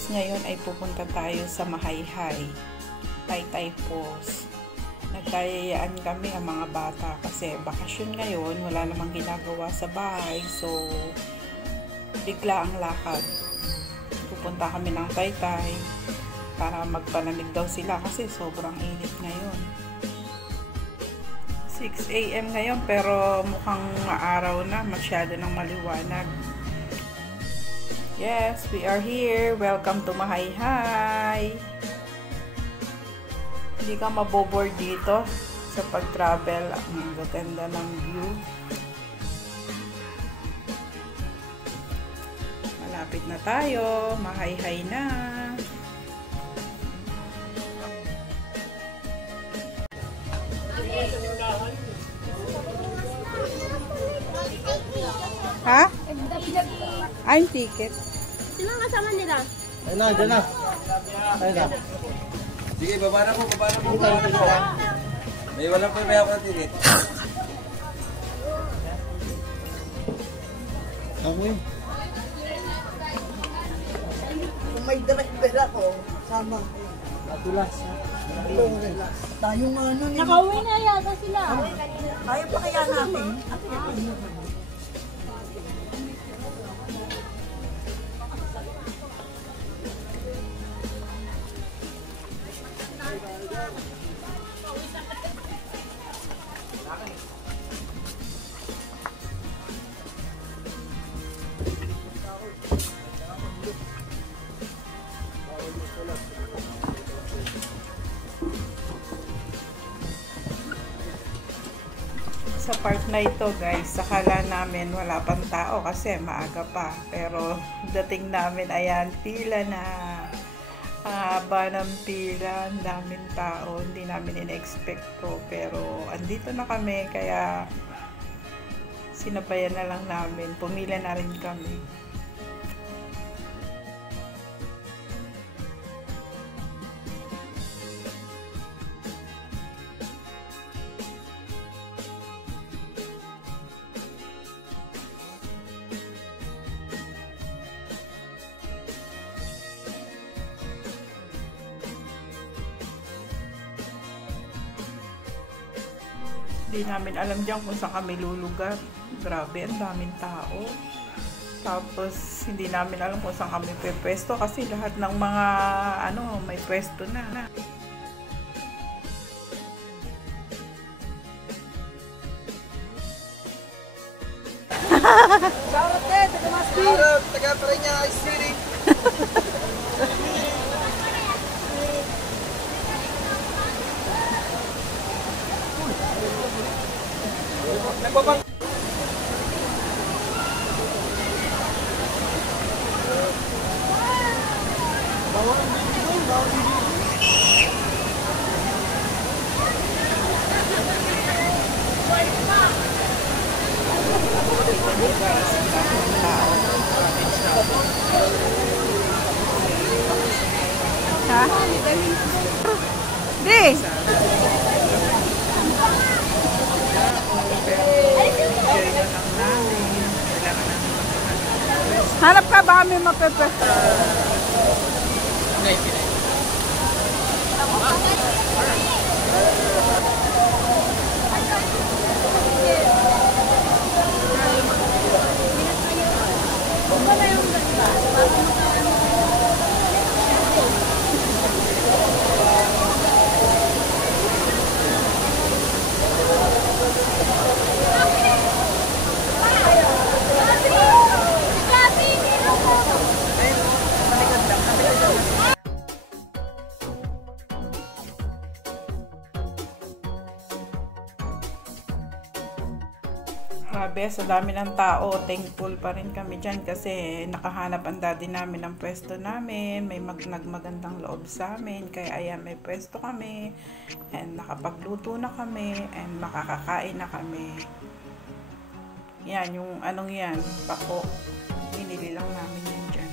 guys, ngayon ay pupunta tayo sa Mahayhay, Taytay Falls. Nagkayayaan kami ang mga bata kasi bakasyon ngayon, wala namang ginagawa sa bahay, so bigla ang lakad. Pupunta kami ng Taytay para magpalamig daw sila kasi sobrang init ngayon. 6 AM ngayon pero mukhang maaraw na, masyado ng maliwanag. Yes, we are here. Welcome to Mahayhay. Hindi ka maboboard dito sa pag-travel. Ang gaganda ng view. Malapit na tayo. Mahayhay na. Ha? I'm ticket. Sino ang kasama nila? Ayun na, dyan na. Ayun na. Sige, baba na po. May walang pa, may ako ng ticket. Ako yun. Kung may driver ako, sama. Matulas. Tayong ano nila. Nakauwi na yata sila. Kaya pa kaya natin? Sa part na ito guys, sakala namin wala pang tao kasi maaga pa, pero dating namin ayan, pila na, haba ng pila, ang daming tao, hindi namin in-expect ko, pero andito na kami kaya sinabayan na lang namin, pumila na rin kami. Hindi namin alam dyan kung saan kami lulugar. Grabe, ang daming tao. Tapos, hindi namin alam kung saan kami pwesto kasi lahat ng mga, may pwesto na. Shoutout, taga pa rin niya, City. Nagbabang. Ha? Di! Hanap ka ba kami mapepwesto? Grabe, sa dami ng tao, thankful pa rin kami dyan kasi nakahanap ang daddy namin ng pwesto namin, may nagmagandang loob sa amin, kaya ayan, may pwesto kami, and nakapagluto na kami, and makakakain na kami. Yan, yung anong yan, pako, binili lang namin yan dyan.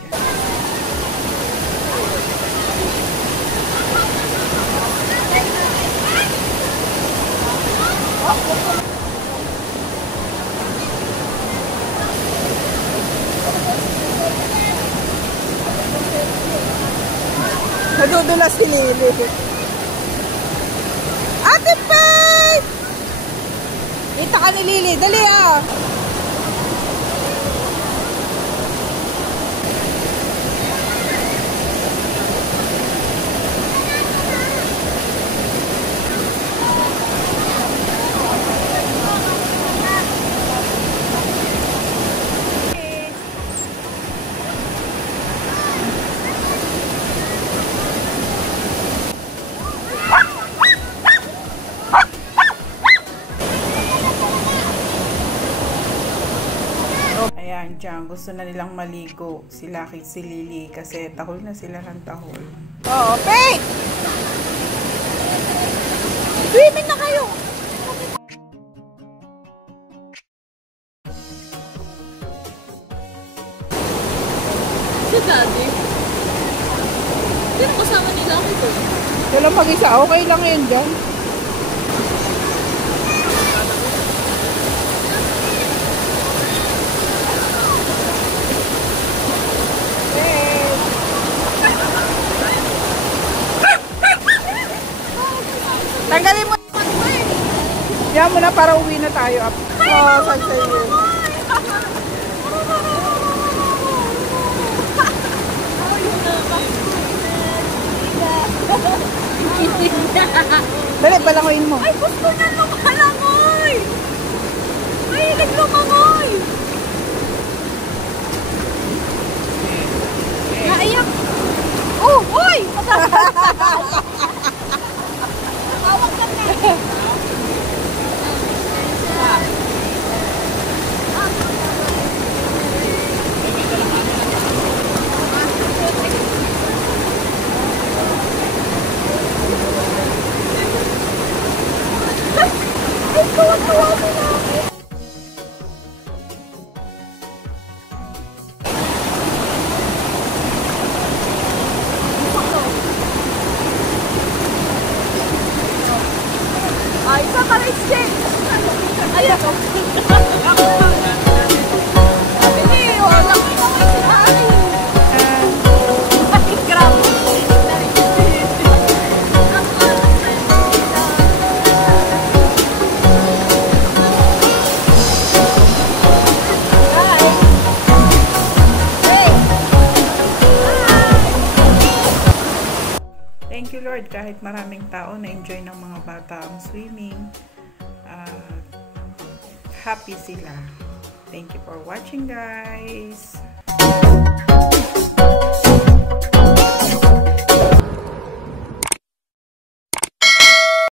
na si Lily. Ate Faith! Kita ka ni Lily. Dali ah! Ayan, dyan. Gusto na nilang maligo. Si Lucky, si Lily. Kasi tahol na sila ng tahol. Oo, Faith! Swimming na kayo! Si Daddy. Sino kasama nila ako ito? Wala mag-isa. Okay lang yun dyan. Tanggalin mo. Yan mo na para uwi na tayo. Oh, sansay yun. Dali, balangoyin mo. Ay, gusto na lumalangoy! Mahilig lumangoy! Naiyak! Oh, hoy! Tawag ka na! Ay, isa ka na exchange! Ayan! Hindi, walang ay! Ay, grabe! Thank you Lord, kahit maraming tao na-enjoy ng mga bata ang swimming, happy sila. Thank you for watching guys.